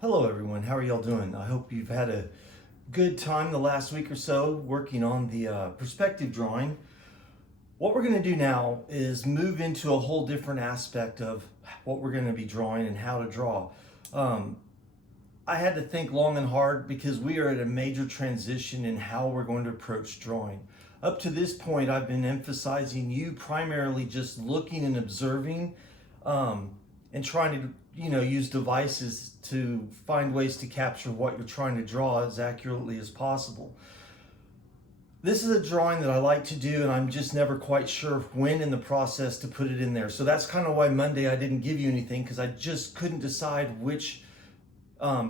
Hello everyone, how are y'all doing? I hope you've had a good time the last week or so working on the perspective drawing. What we're going to do now is move into a whole different aspect of what we're going to be drawing and how to draw. Um, I had to think long and hard because we are at a major transition in how we're going to approach drawing. Up to this point, I've been emphasizing you primarily just looking and observing, and trying to use devices to find ways to capture what you're trying to draw as accurately as possible. This is a drawing that I like to do, and I'm just never quite sure when in the process to put it in there. So that's kind of why Monday I didn't give you anything, because I just couldn't decide which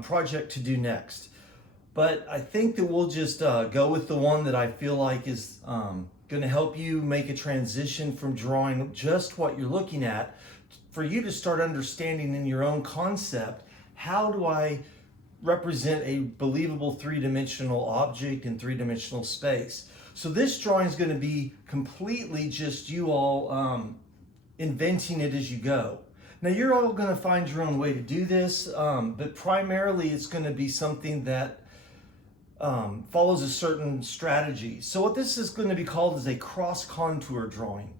project to do next. But I think that we'll just go with the one that I feel like is going to help you make a transition from drawing just what you're looking at, for you to start understanding in your own concept, how do I represent a believable three-dimensional object in three-dimensional space. So this drawing is going to be completely just you all inventing it as you go. Now you're all going to find your own way to do this, but primarily it's going to be something that follows a certain strategy. So what this is going to be called is a cross contour drawing.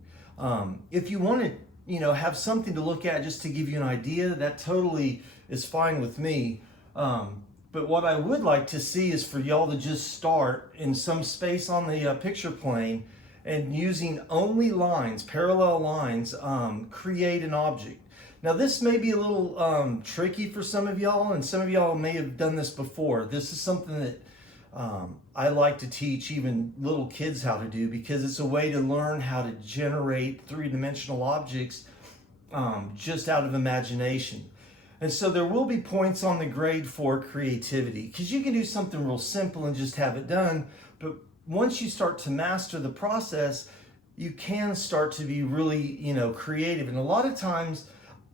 If you want to have something to look at just to give you an idea, that totally is fine with me. But what I would like to see is for y'all to just start in some space on the picture plane, and using only lines, parallel lines, create an object. Now this may be a little tricky for some of y'all, and some of y'all may have done this before. This is something that I like to teach even little kids how to do, because it's a way to learn how to generate three-dimensional objects just out of imagination. And so there will be points on the grade for creativity, because you can do something real simple and just have it done. But once you start to master the process, you can start to be really, creative. And a lot of times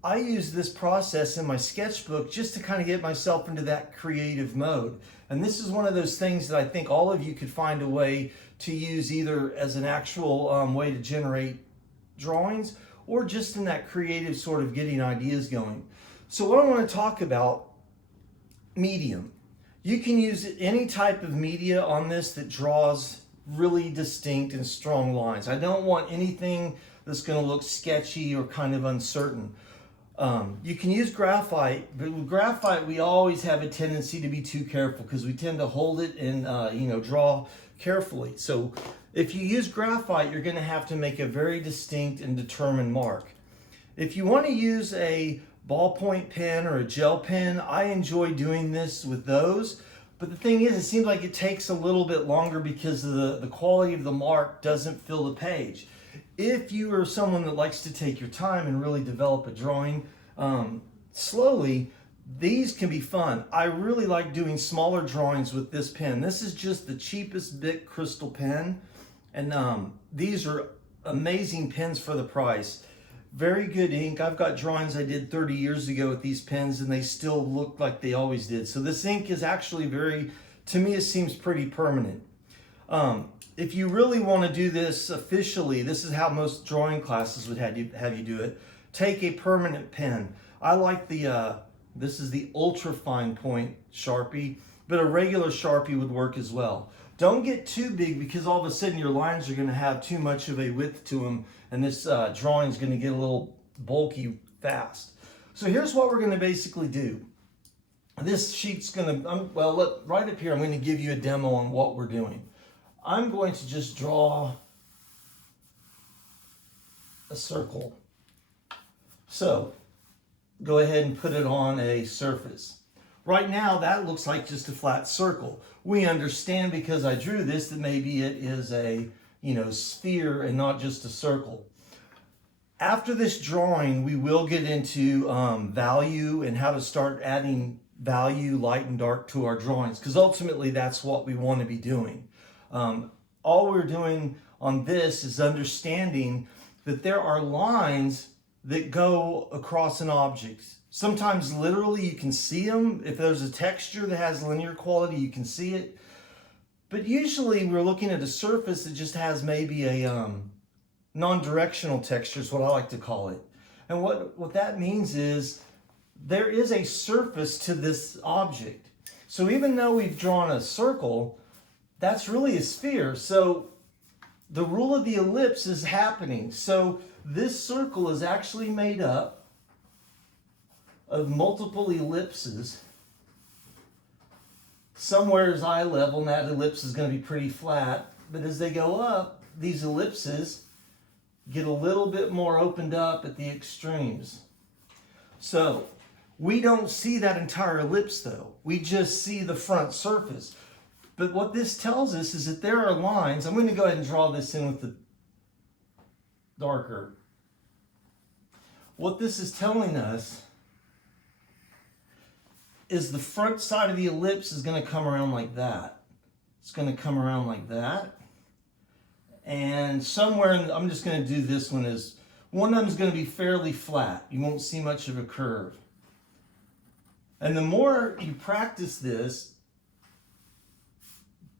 I use this process in my sketchbook just to kind of get myself into that creative mode. And this is one of those things that I think all of you could find a way to use, either as an actual way to generate drawings, or just in that creative sort of getting ideas going. So what I want to talk about, medium. You can use any type of media on this that draws really distinct and strong lines. I don't want anything that's going to look sketchy or kind of uncertain. You can use graphite, but with graphite we always have a tendency to be too careful, because we tend to hold it and draw carefully. So if you use graphite, you're going to have to make a very distinct and determined mark. If you want to use a ballpoint pen or a gel pen, I enjoy doing this with those. But the thing is, it seems like it takes a little bit longer because the quality of the mark doesn't fill the page. If you are someone that likes to take your time and really develop a drawing slowly, these can be fun. I really like doing smaller drawings with this pen. This is just the cheapest Bic Crystal pen, and these are amazing pens for the price. Very good ink. I've got drawings I did 30 years ago with these pens, and they still look like they always did. So this ink is actually to me, it seems pretty permanent. If you really want to do this officially, this is how most drawing classes would have you do it. Take a permanent pen. I like this is the ultra fine point Sharpie, but a regular Sharpie would work as well. Don't get too big, because all of a sudden your lines are going to have too much of a width to them, and this drawing is going to get a little bulky fast. So here's what we're going to basically do. This sheet's going to, right up here, I'm going to give you a demo on what we're doing. I'm going to just draw a circle. So go ahead and put it on a surface. Right now that looks like just a flat circle. We understand, because I drew this, that maybe it is a sphere and not just a circle. After this drawing, we will get into value and how to start adding value, light and dark, to our drawings, because ultimately that's what we want to be doing. All we're doing on this is understanding that there are lines that go across an object. Sometimes literally you can see them. If there's a texture that has linear quality, you can see it. But usually we're looking at a surface that just has maybe a non-directional texture, is what I like to call it. And what that means is there is a surface to this object. So even though we've drawn a circle, that's really a sphere. So the rule of the ellipse is happening. So this circle is actually made up of multiple ellipses. Somewhere is eye level, and that ellipse is going to be pretty flat. But as they go up, these ellipses get a little bit more opened up at the extremes. So we don't see that entire ellipse though. We just see the front surface. But what this tells us is that there are lines. I'm going to go ahead and draw this in with the darker. What this is telling us is the front side of the ellipse is going to come around like that. It's going to come around like that. And somewhere, I'm just going to do this one as, one of them is going to be fairly flat. You won't see much of a curve. And the more you practice this,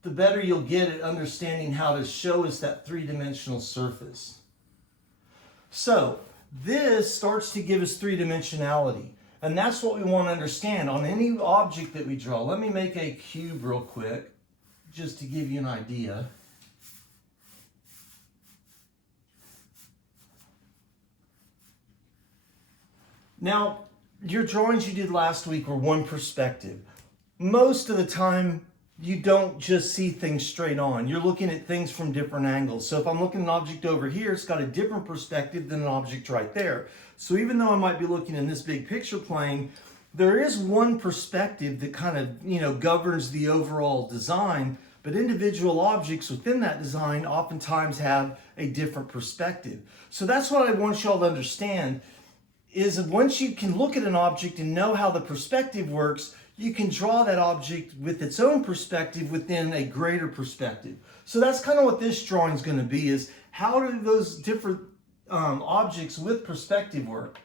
the better you'll get at understanding how to show us that three-dimensional surface. So this starts to give us three-dimensionality. And that's what we want to understand on any object that we draw. Let me make a cube real quick, just to give you an idea. Now, your drawings you did last week were one perspective. Most of the time, you don't just see things straight on. You're looking at things from different angles. So if I'm looking at an object over here, it's got a different perspective than an object right there. So even though I might be looking in this big picture plane, there is one perspective that kind of, governs the overall design, but individual objects within that design oftentimes have a different perspective. So that's what I want you all to understand, is that once you can look at an object and know how the perspective works, you can draw that object with its own perspective within a greater perspective. So that's kind of what this drawing is going to be, is how do those different objects with perspective work.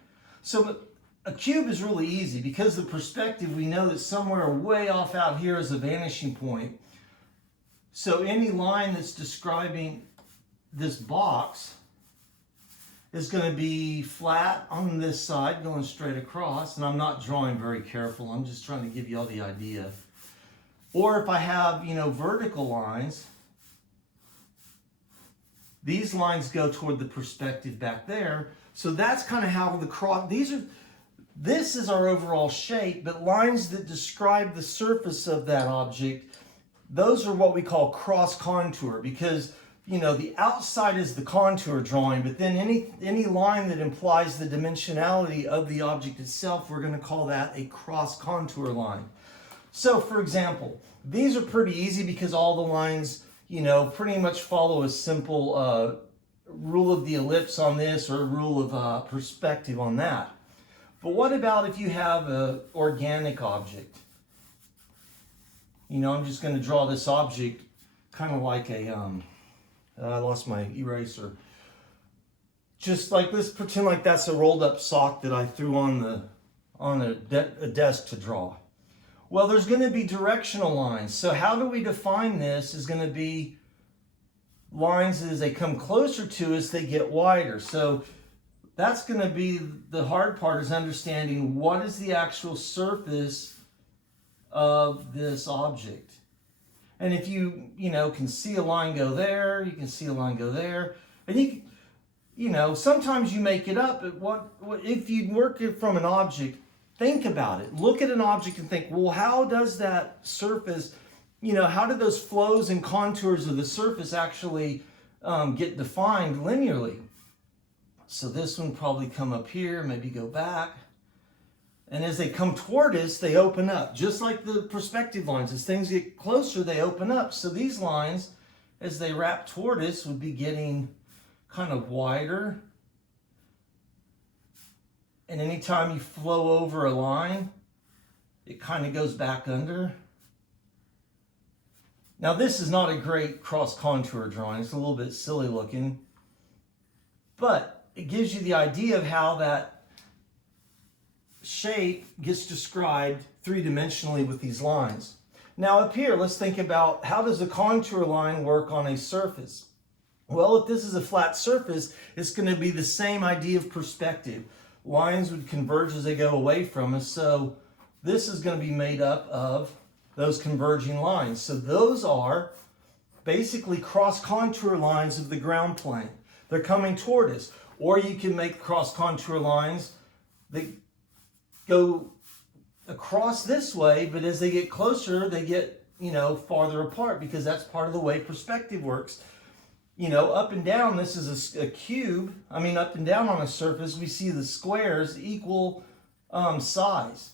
So a cube is really easy because the perspective, we know that somewhere way off out here is a vanishing point. So any line that's describing this box is going to be flat on this side going straight across, and I'm not drawing very careful, I'm just trying to give you all the idea. Or if I have, vertical lines, these lines go toward the perspective back there. So that's kind of how this is our overall shape, but lines that describe the surface of that object, those are what we call cross contour, because the outside is the contour drawing, but then any line that implies the dimensionality of the object itself, we're going to call that a cross contour line. So for example, these are pretty easy because all the lines, pretty much follow a simple rule of the ellipse on this or a rule of perspective on that. But what about if you have an organic object? I'm just going to draw this object kind of like a I lost my eraser. Just like, let's pretend like that's a rolled up sock that I threw on a desk to draw. Well, there's going to be directional lines. So how do we define this is going to be lines as they come closer to us, they get wider. So that's going to be the hard part, is understanding what is the actual surface of this object. And if you can see a line go there, you can see a line go there. And sometimes you make it up, but what if you work it from an object, think about it. Look at an object and think, well, how does that surface, how do those flows and contours of the surface actually get defined linearly? So this one probably come up here, maybe go back. And as they come toward us, they open up, just like the perspective lines. As things get closer, they open up. So these lines, as they wrap toward us, would be getting kind of wider. And anytime you flow over a line, it kind of goes back under. Now this is not a great cross contour drawing. It's a little bit silly looking, but it gives you the idea of how that shape gets described three-dimensionally with these lines. Now up here, let's think about, how does a contour line work on a surface? Well, if this is a flat surface, it's going to be the same idea of perspective. lines would converge as they go away from us. So this is going to be made up of those converging lines. So those are basically cross contour lines of the ground plane. They're coming toward us. Or you can make cross contour lines that go across this way, but as they get closer, they get, farther apart, because that's part of the way perspective works. Up and down, this is a cube. Up and down on a surface, we see the squares equal size.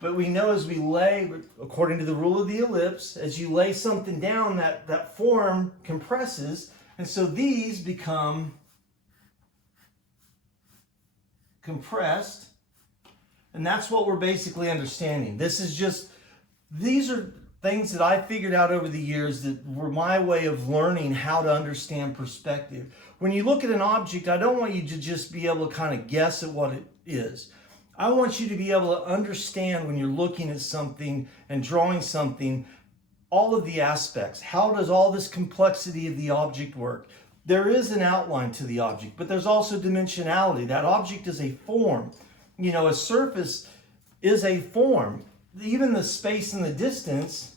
But we know as we lay, according to the rule of the ellipse, as you lay something down, that form compresses. And so these become compressed. And that's what we're basically understanding. These are things that I figured out over the years that were my way of learning how to understand perspective. When you look at an object, I don't want you to just be able to kind of guess at what it is. I want you to be able to understand when you're looking at something and drawing something, all of the aspects. How does all this complexity of the object work? There is an outline to the object, but there's also dimensionality. That object is a form. A surface is a form. Even the space and the distance,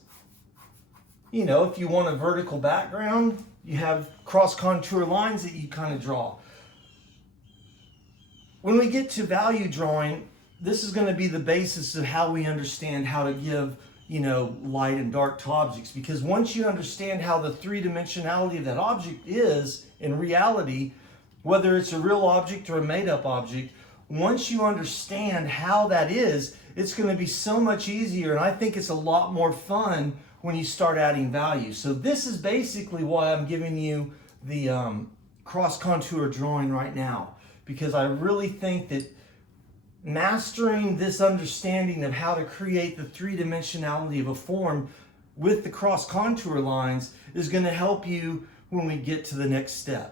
if you want a vertical background, you have cross contour lines that you kind of draw. When we get to value drawing, this is going to be the basis of how we understand how to give, light and dark to objects. Because once you understand how the three-dimensionality of that object is in reality, whether it's a real object or a made-up object, once you understand how that is, it's going to be so much easier. And I think it's a lot more fun when you start adding value. So this is basically why I'm giving you the cross contour drawing right now, because I really think that mastering this understanding of how to create the three-dimensionality of a form with the cross contour lines is going to help you when we get to the next step.